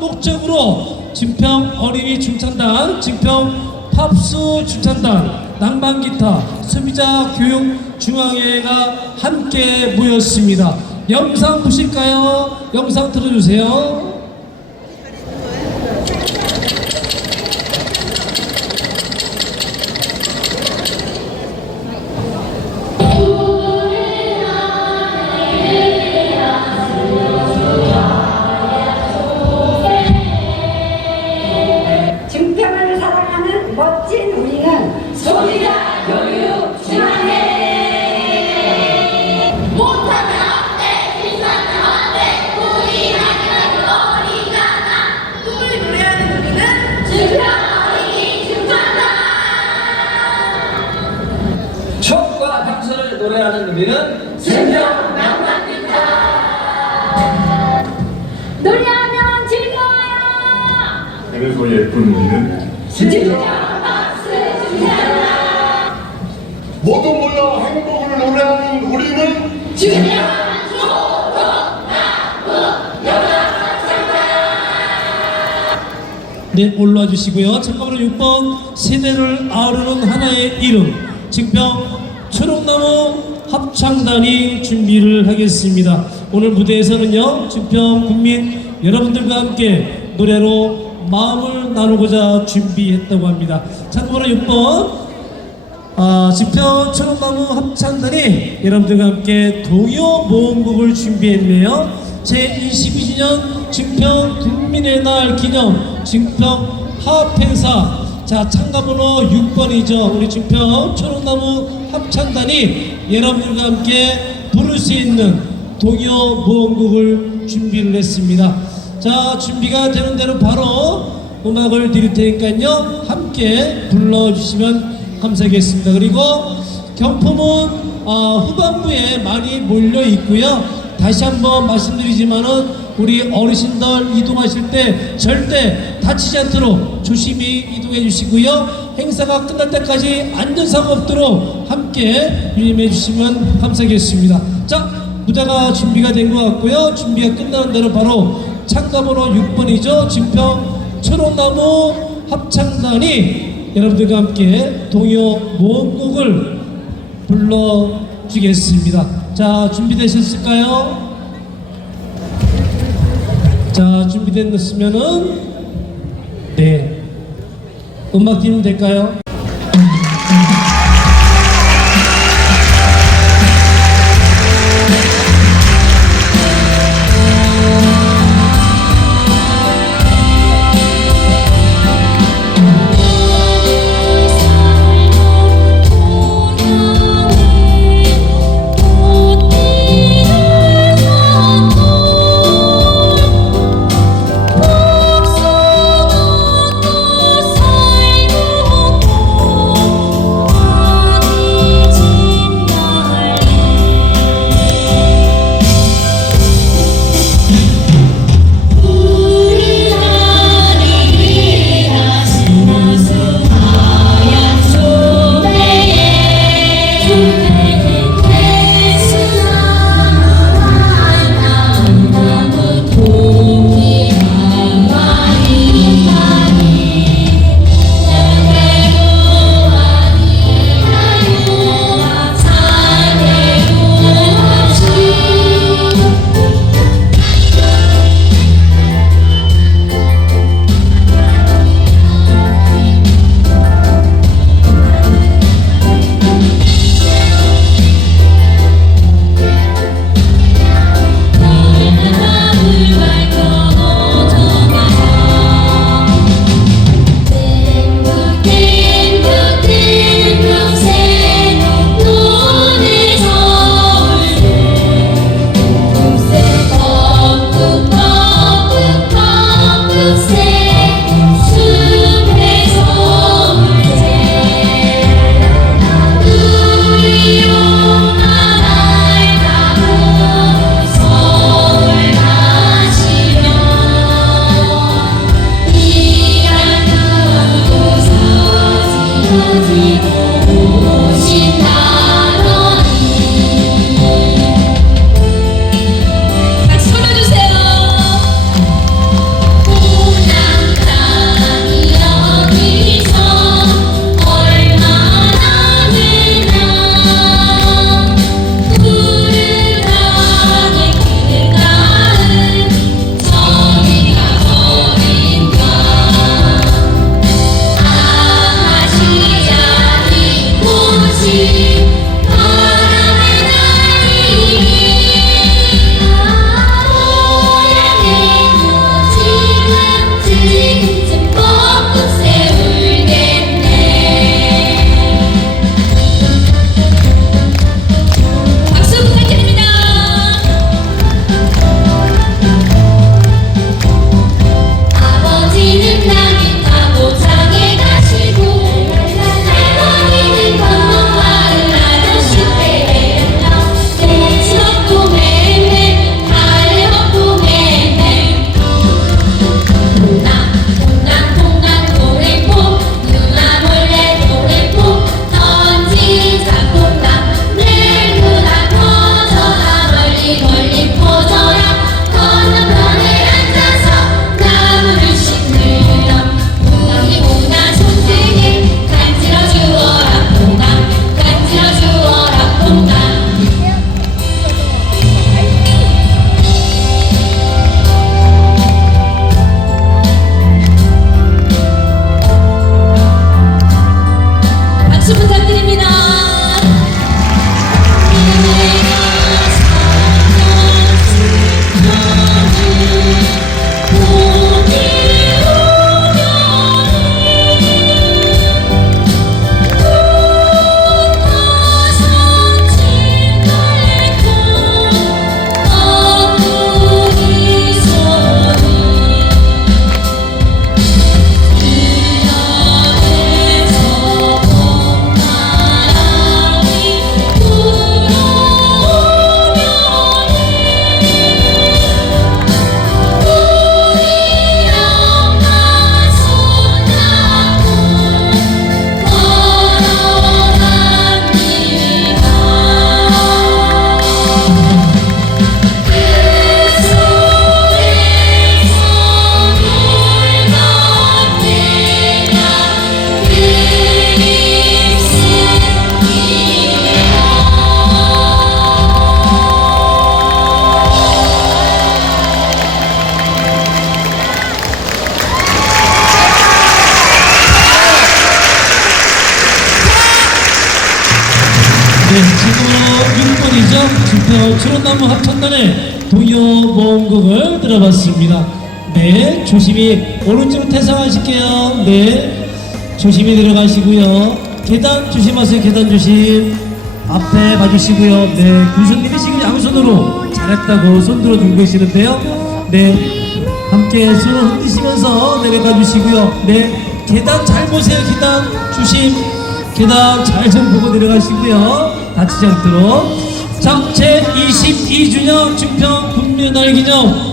목적으로 진평 어린이 중창단, 진평 팝스 중창단, 낭만기타, 소비자 교육 중앙회가 함께 모였습니다. 영상 보실까요? 영상 틀어주세요. 예쁜 우리는 중창단 모두 모여 행복을 노래하는 우리는 증평 네, 올라와 주시고요. 잠깐만요. 6번 세대를 아우르는 하나의 이름 증평 초록나무 합창단이 준비를 하겠습니다. 오늘 무대에서는요. 증평 국민 여러분들과 함께 노래로 마음을 나누고자 준비했다고 합니다. 잠깐만요. 6번 아, 지평 초록나무 합창단이 여러분들과 함께 동요 모음곡을 준비했네요. 제22주년 증평 국민의 날 기념 증평 합행사 자 참가번호 6번이죠. 우리 증평 초록나무 합창단이 여러분들과 함께 부를 수 있는 동요 모음곡을 준비를 했습니다. 자 준비가 되는 대로 바로 음악을 드릴 테니까요. 함께 불러주시면 감사하겠습니다. 그리고 경품은 어, 후반부에 많이 몰려 있고요. 다시 한번 말씀드리지만은 우리 어르신들 이동하실 때 절대 다치지 않도록 조심히 이동해 주시고요. 행사가 끝날 때까지 안전사고 없도록 함께 유념해 주시면 감사하겠습니다. 자, 무대가 준비가 된 것 같고요. 준비가 끝나는 대로 바로 참가번호 6번이죠. 진평 초록나무 합창단이 여러분들과 함께 동요 모음곡을 불러주겠습니다. 자, 준비되셨을까요? 자, 준비됐으면은 네. 음악 팀 될까요? 6번이죠. 지표 추론나무 합창단의 동요 모음곡을 들어봤습니다. 네, 조심히 오른쪽으로 퇴상하실게요. 네, 조심히 들어가시고요. 계단 조심하세요. 계단 조심. 앞에 봐주시고요. 네, 교수님이 지금 양손으로 잘했다고 손 들어주고 계시는데요. 네, 함께 손을 흔드시면서 내려가 주시고요. 네, 계단 잘 보세요. 계단 조심. 계단 잘 좀 보고 내려가시고요. 다치지 않도록. 자, 제 22주년 증평 국민의 날 기념